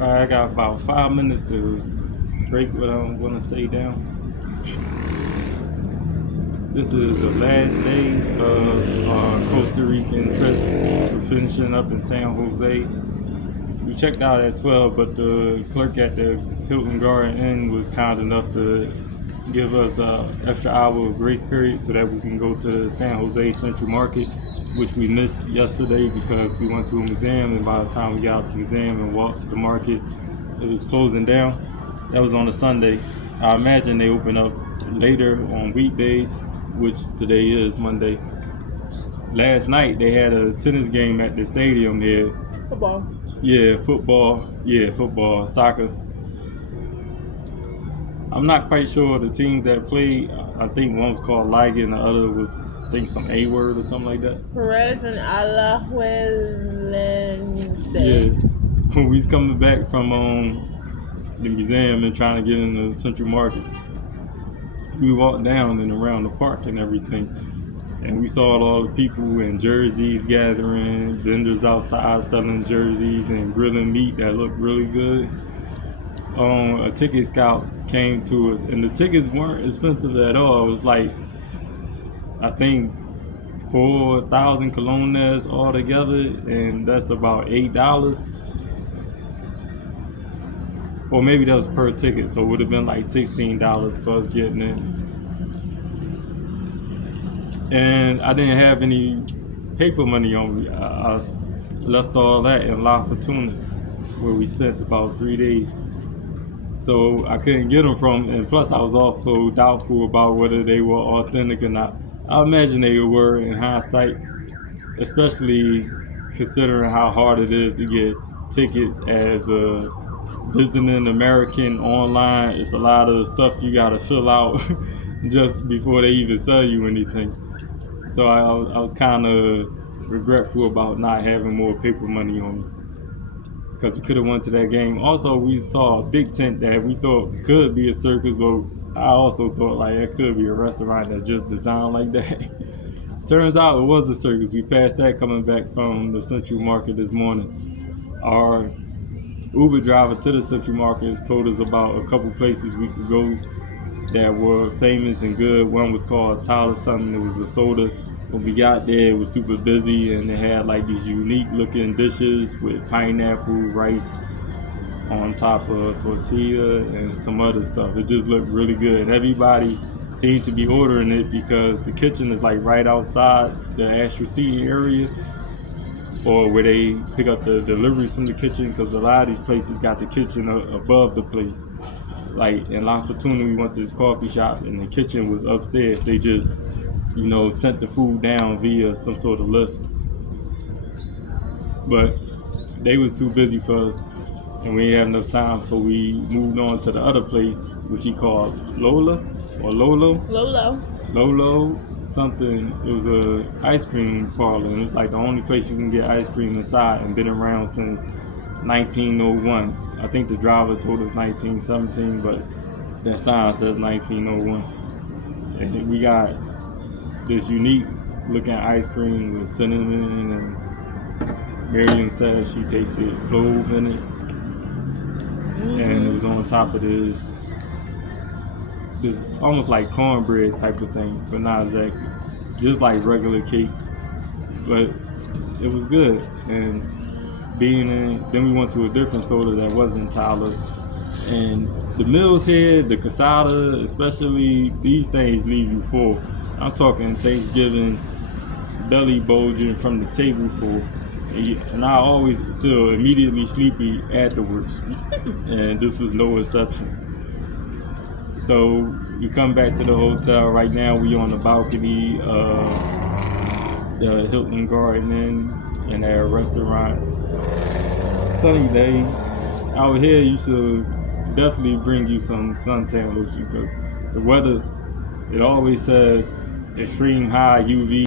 All right, I got about 5 minutes to break what I'm going to say down. This is the last day of our Costa Rican trip. We're finishing up in San Jose. We checked out at 12, but the clerk at the Hilton Garden Inn was kind enough to give us an extra hour of grace period so that we can go to the San Jose Central Market, which we missed yesterday because we went to a museum, and by the time we got out the museum and walked to the market, it was closing down. That was on a Sunday. I imagine they open up later on weekdays, which today is Monday. Last night they had a tennis game at the stadium here. Football. Yeah, football. Yeah, football, soccer. I'm not quite sure the teams that played. I think one was called Liga and the other was, I think, some A word or something like that. Perez and Alajuelense. Yeah. When we was coming back from the museum and trying to get in the Central Market, we walked down and around the park and everything, and we saw all the people in jerseys gathering, vendors outside selling jerseys and grilling meat that looked really good. A ticket scout came to us, and the tickets weren't expensive at all. It was like, I think, 4,000 colones all together, and that's about $8. Or maybe that was per ticket, so it would have been like $16 for us getting in. And I didn't have any paper money on me. I left all that in La Fortuna, where we spent about 3 days. So I couldn't get them from, and plus I was also doubtful about whether they were authentic or not. I imagine they were in hindsight, especially considering how hard it is to get tickets as a visiting American online. It's a lot of stuff you gotta fill out just before they even sell you anything. So I was kind of regretful about not having more paper money on me, because we could have went to that game. Also, we saw a big tent that we thought could be a circus, but I also thought like it could be a restaurant that's just designed like that. Turns out it was a circus. We passed that coming back from the Central Market this morning. Our Uber driver to the Central Market told us about a couple places we could go that were famous and good. One was called Tyler something. It was a soda. When we got there, it was super busy, and they had like these unique looking dishes with pineapple, rice on top of tortilla and some other stuff. It just looked really good. And everybody seemed to be ordering it because the kitchen is like right outside the actual seating area, or where they pick up the deliveries from the kitchen, because a lot of these places got the kitchen above the place. Like in La Fortuna, we went to this coffee shop and the kitchen was upstairs. They just, sent the food down via some sort of lift. But they was too busy for us, and we didn't have enough time, so we moved on to the other place, which he called Lola or Lolo. Lolo something. It was a ice cream parlor, and it's like the only place you can get ice cream inside, and been around since 1901. I think the driver told us 1917, but that sign says 1901. And we got this unique looking ice cream with cinnamon, and Miriam said she tasted clove in it. And it was on top of this almost like cornbread type of thing, but not exactly, just like regular cake. But it was good. And then we went to a different soda that wasn't Tyler. And the meals here, the casada, especially, these things leave you full. I'm talking Thanksgiving, belly bulging from the table full. And I always feel immediately sleepy afterwards. And this was no exception. So we come back to the hotel. Right now we on the balcony of the Hilton Garden Inn and at a restaurant. Sunny day. Out here you should definitely bring you some suntan lotion, because the weather, it always says extreme high UV